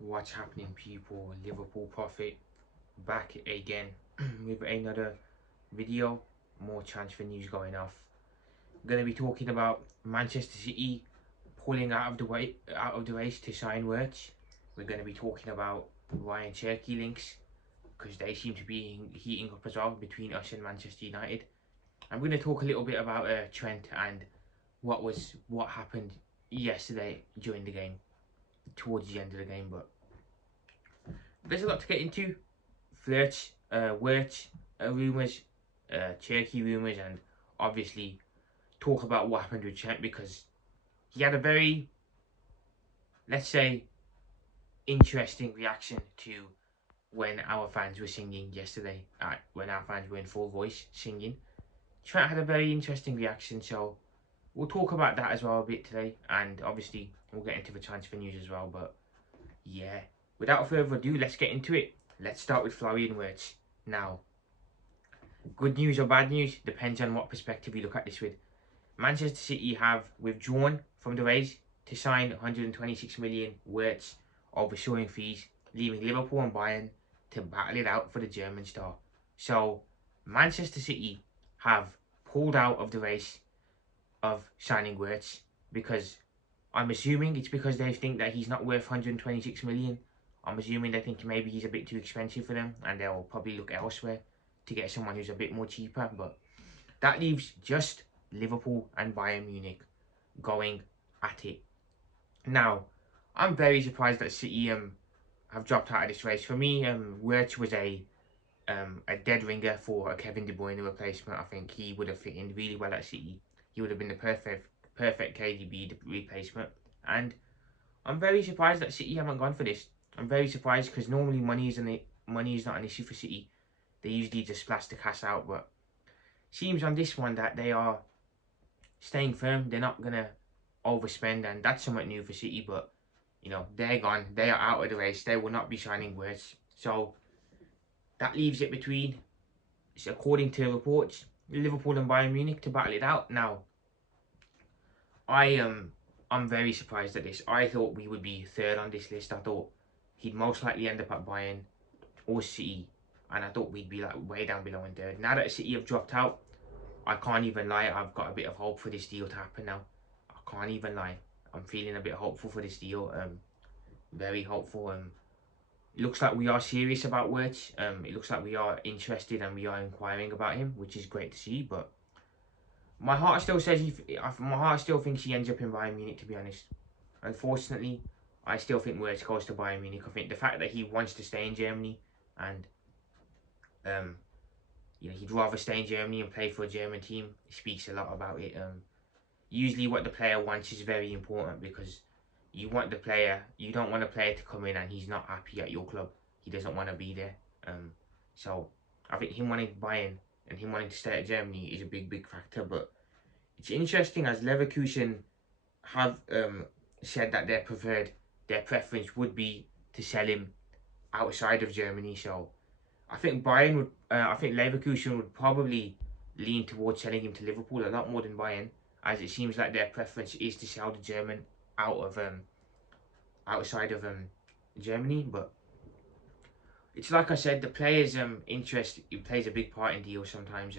What's happening, people? Liverpool Prophet back again with another video. More transfer news going off. Gonna be talking about Manchester City pulling out of the race to sign Wirtz. We're gonna be talking about Ryan Cherki links because they seem to be heating up as well between us and Manchester United. I'm gonna talk a little bit about Trent and what happened yesterday during the game, towards the end of the game, but there's a lot to get into. Wirtz rumours, Cherki rumours, and obviously talk about what happened with Trent because he had a very, let's say, interesting reaction to when our fans were singing yesterday, when our fans were in full voice singing. Trent had a very interesting reaction, so we'll talk about that as well a bit today, and obviously we'll get into the transfer news as well, but yeah, without further ado, let's get into it. Let's start with Florian Wirtz. Now, good news or bad news depends on what perspective you look at this with. Manchester City have withdrawn from the race to sign 126 million Wirtz over soaring fees, leaving Liverpool and Bayern to battle it out for the German star. So, Manchester City have pulled out of the race of signing Wirtz because I'm assuming it's because they think that he's not worth 126 million. I'm assuming they think maybe he's a bit too expensive for them and they'll probably look elsewhere to get someone who's a bit more cheaper. But that leaves just Liverpool and Bayern Munich going at it. Now, I'm very surprised that City have dropped out of this race. For me, Wirtz was a dead ringer for a Kevin De Bruyne replacement. I think he would have fit in really well at City. He would have been the perfect KDB replacement. And I'm very surprised that City haven't gone for this. I'm very surprised because normally money is not an issue for City. They usually just splash the cash out, but seems on this one that they are staying firm. They're not gonna overspend, and that's somewhat new for City. But you know, they're gone. They are out of the race. They will not be signing Wirtz. So that leaves it between, according to reports, Liverpool and Bayern Munich to battle it out. Now, I'm very surprised at this. I thought we would be third on this list. I thought he'd most likely end up at Bayern or City, and I thought we'd be like way down below in third. Now that City have dropped out, I can't even lie, I've got a bit of hope for this deal to happen now. I can't even lie. I'm feeling a bit hopeful for this deal. Very hopeful. It looks like we are serious about Wirtz. It looks like we are interested and we are inquiring about him, which is great to see. But my heart still says my heart still thinks he ends up in Bayern Munich. To be honest, unfortunately, I still think Wirtz goes to Bayern Munich. I think the fact that he wants to stay in Germany and you know, he'd rather stay in Germany and play for a German team speaks a lot about it. Usually what the player wants is very important because you want the player, you don't want a player to come in and he's not happy at your club. He doesn't want to be there. So I think him wanting Bayern and him wanting to stay at Germany is a big factor. But it's interesting as Leverkusen have said that their preference would be to sell him outside of Germany. So I think I think Leverkusen would probably lean towards selling him to Liverpool a lot more than Bayern, as it seems like their preference is to sell the German outside of Germany. But it's like I said, the players' interest, it plays a big part in deals sometimes.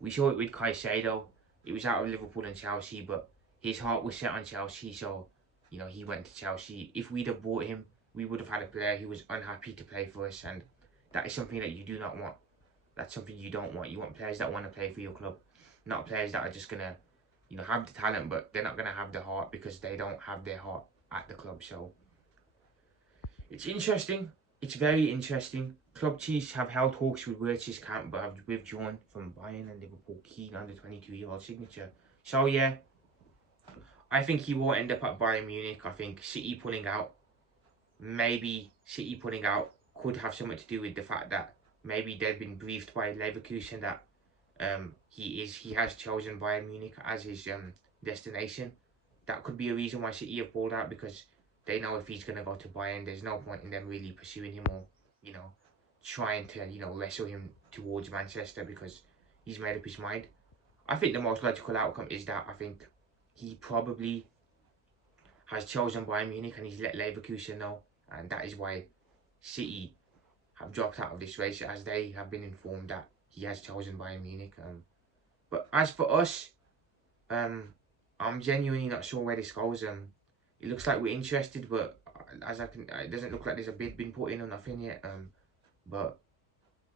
We saw it with Caicedo. It was out of Liverpool and Chelsea, but his heart was set on Chelsea, so you know he went to Chelsea. If we'd have bought him, we would have had a player who was unhappy to play for us, and that is something that you do not want. That's something you don't want. You want players that want to play for your club, not players that are just gonna, you know, have the talent, but they're not gonna have the heart because they don't have their heart at the club. So it's interesting. It's very interesting. Club chiefs have held talks with Wirtz's camp, but have withdrawn from Bayern and Liverpool keen on the 22-year-old signature. So yeah, I think he will end up at Bayern Munich. I think City pulling out, maybe City pulling out could have something to do with the fact that maybe they've been briefed by Leverkusen that he has chosen Bayern Munich as his destination. That could be a reason why City have pulled out, because they know if he's going to go to Bayern, there's no point in them really pursuing him or, you know, trying to, you know, wrestle him towards Manchester because he's made up his mind. I think the most logical outcome is that I think he probably has chosen Bayern Munich and he's let Leverkusen know, and that is why City have dropped out of this race, as they have been informed that he has chosen Bayern Munich. But as for us, I'm genuinely not sure where this goes. It looks like we're interested, but it doesn't look like there's a bid been put in or nothing yet. But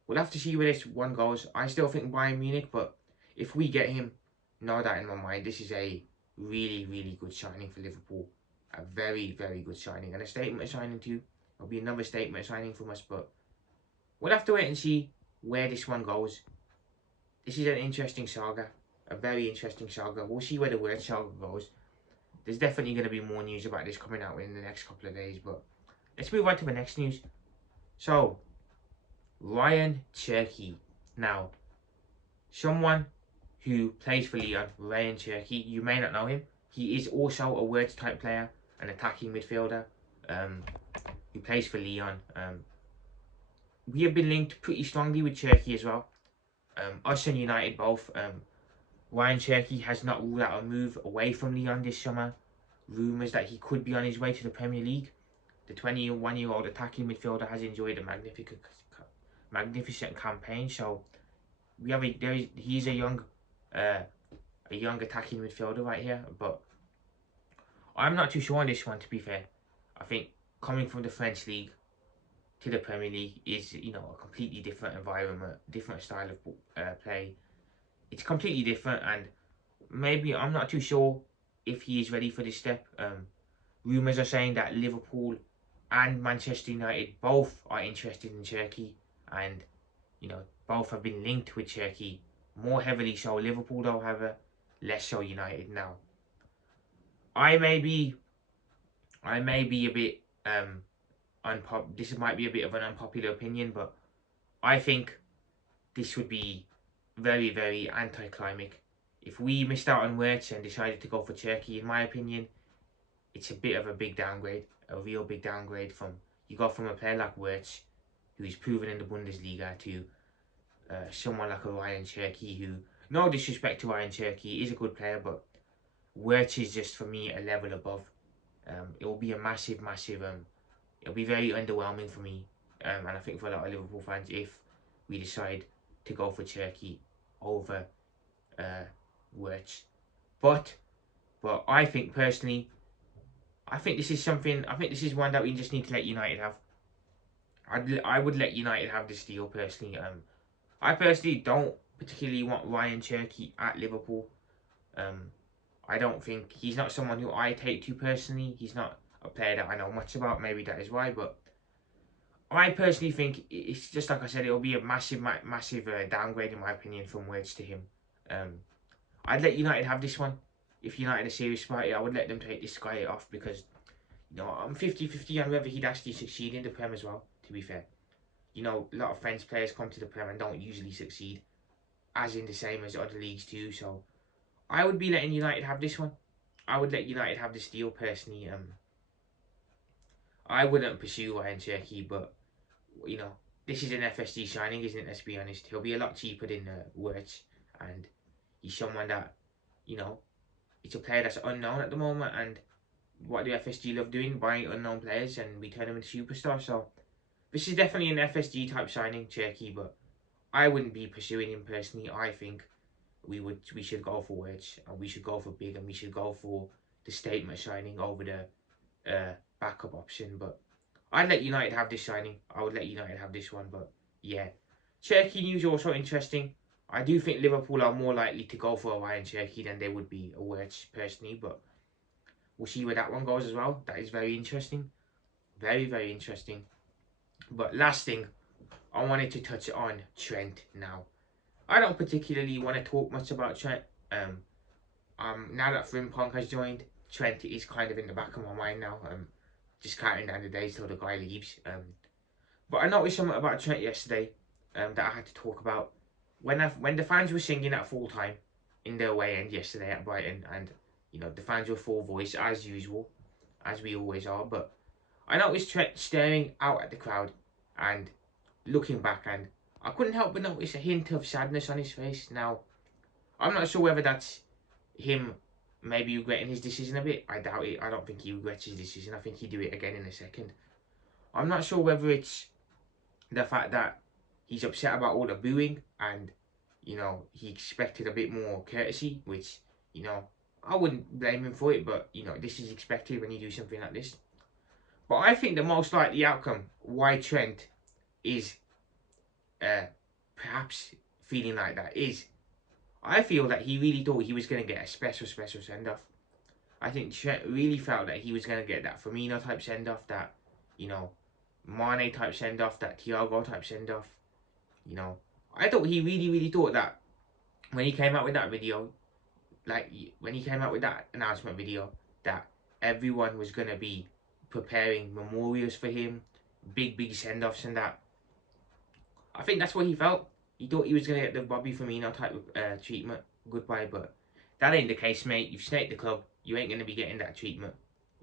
we'll have to see where this one goes. I still think Bayern Munich, but if we get him, know that in my mind, this is a really, really good signing for Liverpool. A very, very good signing. And a statement signing too. It'll be another statement signing from us, but we'll have to wait and see where this one goes. This is an interesting saga. A very interesting saga. We'll see where the Wirtz saga goes. There's definitely going to be more news about this coming out in the next couple of days, but let's move on to the next news. So, Ryan Cherki. Now, someone who plays for Lyon, Ryan Cherki, you may not know him. He is also a Wirtz type player, an attacking midfielder who plays for Lyon. We have been linked pretty strongly with Cherki as well. Us and United both. Ryan Cherki has not ruled out a move away from Lyon this summer. Rumours that he could be on his way to the Premier League. The 21-year-old attacking midfielder has enjoyed a magnificent campaign. So we have he's a young attacking midfielder right here. But I'm not too sure on this one, to be fair. I think coming from the French league to the Premier League is, a completely different environment, different style of play. It's completely different, and maybe I'm not too sure if he is ready for this step. Rumours are saying that Liverpool and Manchester United both are interested in Cherki, and both have been linked with Cherki, more heavily so Liverpool though, however, less so United. Now, I may be a bit this might be a bit of an unpopular opinion, but I think this would be very, very anticlimactic. If we missed out on Wirtz and decided to go for Cherki, in my opinion, it's a bit of a big downgrade, a real big downgrade. You go from a player like Wirtz, who is proven in the Bundesliga, to someone like a Ryan Cherki, who, no disrespect to Ryan Cherki, is a good player, but Wirtz is just, for me, a level above. It will be a massive, it'll be very underwhelming for me, and I think for a lot of Liverpool fans, if we decide to go for Cherki over Wirtz. But I think personally, I think this is one that we just need to let United have. I would let United have this deal personally. I personally don't particularly want Ryan Cherki at Liverpool. I don't think he's not someone who I take to personally. He's not a player that I know much about. Maybe that is why, but I personally think it's just like I said. It'll be a massive downgrade in my opinion from Wirtz to him. I'd let United have this one. If United are serious about it, I would let them take this guy off, because I'm 50-50 on whether he'd actually succeed in the Prem as well, to be fair. A lot of French players come to the Prem and don't usually succeed, as in the same as other leagues too. So I would be letting United have this one. I would let United have this deal personally. I wouldn't pursue Ryan Cherki, but this is an FSG signing, isn't it? Let's be honest. He'll be a lot cheaper than Wirtz, and he's someone that, it's a player that's unknown at the moment, and what do FSG love doing? Buying unknown players, and we turn them into superstars. So this is definitely an FSG type signing, Cherki, but I wouldn't be pursuing him personally. I think we should go for Wirtz, and we should go for big, and we should go for the statement signing over the backup option. But I'd let United have this signing. I would let United have this one. But yeah, Cherki news also interesting. I do think Liverpool are more likely to go for a Ryan Cherki than they would be a Wirtz personally, but we'll see where that one goes as well. That is very interesting. Very, very interesting. But last thing, I wanted to touch on Trent now. I don't particularly want to talk much about Trent. Now that Frimpong has joined, Trent is kind of in the back of my mind now. Just counting down the days till the guy leaves. But I noticed something about Trent yesterday that I had to talk about. When the fans were singing at full time in the away end yesterday at Brighton, and the fans were full voice as usual, as we always are, but I noticed Trent staring out at the crowd and looking back, and I couldn't help but notice a hint of sadness on his face. Now, I'm not sure whether that's him maybe regretting his decision a bit. I doubt it. I don't think he regrets his decision. I think he'd do it again in a second. I'm not sure whether it's the fact that he's upset about all the booing and, you know, he expected a bit more courtesy, which, you know, I wouldn't blame him for it, but, you know, this is expected when you do something like this. But I think the most likely outcome why Trent is perhaps feeling like that is, I feel that he really thought he was going to get a special send-off. I think Trent really felt that he was going to get that Firmino type send-off, that, you know, Mane type send-off, that Thiago type send-off. You know, I thought he really thought that when he came out with that video, like when he came out with that announcement video, that everyone was going to be preparing memorials for him, big send-offs and that. I think that's what he felt. He thought he was going to get the Bobby Firmino type of treatment, goodbye, but that ain't the case, mate. You've snaked the club. You ain't going to be getting that treatment.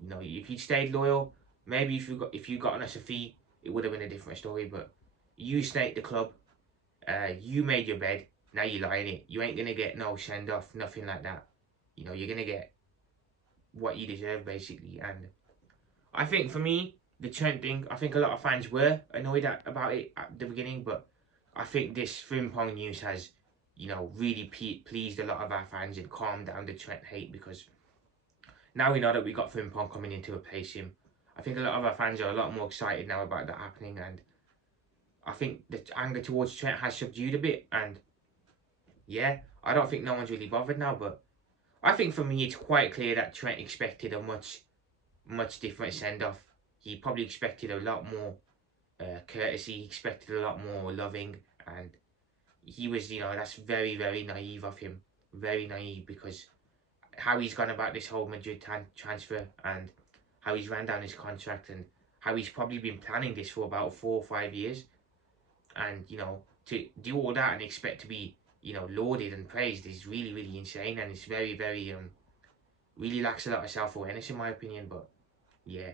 You know, if you'd stayed loyal, maybe if you gotten us a fee, it would have been a different story. But you snaked the club. You made your bed. Now you lie in it. You ain't going to get no send off, nothing like that. You know, you're going to get what you deserve, basically. And I think for me, the Trent thing, I think a lot of fans were annoyed about it at the beginning, but I think this Frimpong news has, you know, really pleased a lot of our fans and calmed down the Trent hate, because now we know that we got Frimpong coming in to replace him. I think a lot of our fans are a lot more excited now about that happening, and I think the anger towards Trent has subdued a bit. And yeah, I don't think no one's really bothered now, but I think for me it's quite clear that Trent expected a much different send-off. He probably expected a lot more courtesy, he expected a lot more loving, and he was, you know, that's very naive of him. Very naive, because how he's gone about this whole Madrid transfer, and how he's ran down his contract, and how he's probably been planning this for about 4 or 5 years. And, you know, to do all that and expect to be, you know, lauded and praised is really insane, and it's very really lacks a lot of self-awareness in my opinion. But yeah,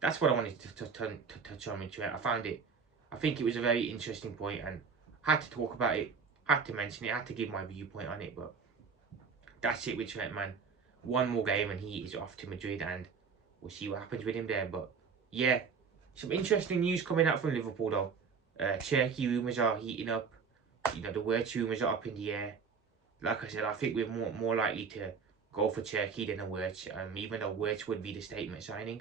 that's what I wanted to touch on with Trent. I think it was a very interesting point, and had to talk about it, had to mention it, had to give my viewpoint on it. But that's it with Trent, man. One more game and he is off to Madrid, and we'll see what happens with him there. But yeah, some interesting news coming out from Liverpool though. Cherki rumours are heating up. You know, the Wirtz rumours are up in the air. Like I said, I think we're more likely to go for Cherki than a Wirtz. Even though Wirtz would be the statement signing,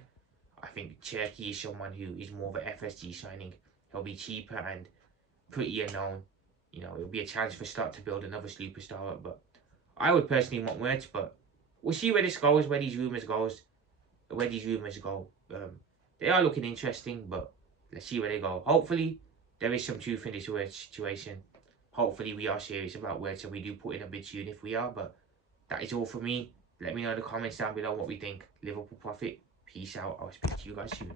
I think Cherki is someone who is more of an FSG signing. He'll be cheaper and pretty unknown. You know, it'll be a chance for Slot to build another superstar up. But I would personally want Wirtz, but we'll see where this goes, where these rumours go. They are looking interesting, but let's see where they go. Hopefully, there is some truth in this Wirtz situation. Hopefully, we are serious about Wirtz and we do put in a bid soon if we are. But that is all for me. Let me know in the comments down below what we think. Liverpool profit. Peace out. I'll speak to you guys soon.